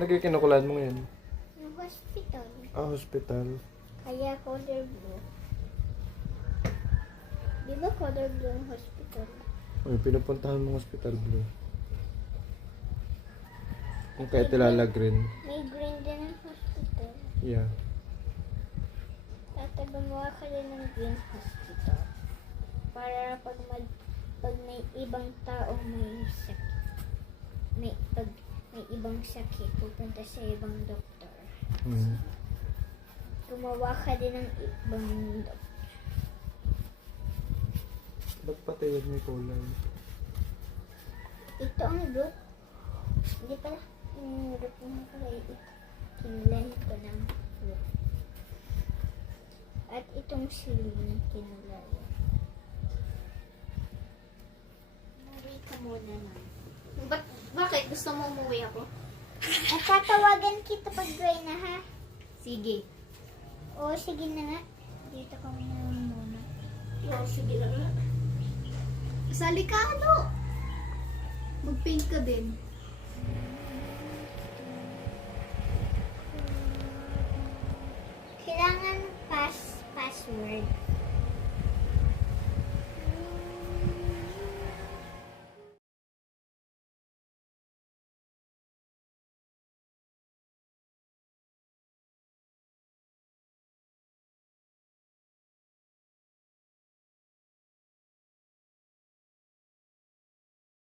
Ano kayo kinukulaan mo ngayon? Yung hospital. Hospital. Kaya color blue. Di ba color blue yung hospital? Ay, pinupuntahan mo hospital blue. Kung kaya tilala green. May green din ang hospital. Yeah. At gumawa ka rin ng green hospital. Para pag may ibang taong may sakit. Pag may ibang sakit, pupunta sa ibang doktor. Mm. Gumawa ka din ng ibang doktor. Ba't pati yun may kulay? Ito ang root. Hindi pala. Yung root ng kulay ito. Kinulay ko ng root. At itong ceiling, kinulay. Umuwi ka muna na. Bakit? Gusto mo umuwi ako? At tatawagan kita pag gray na ha. Sige. O sige na nga. Dito ka muna. Oo, sige lang nga. Sali ka, ano? Mag-paint ka din. Kailangan password.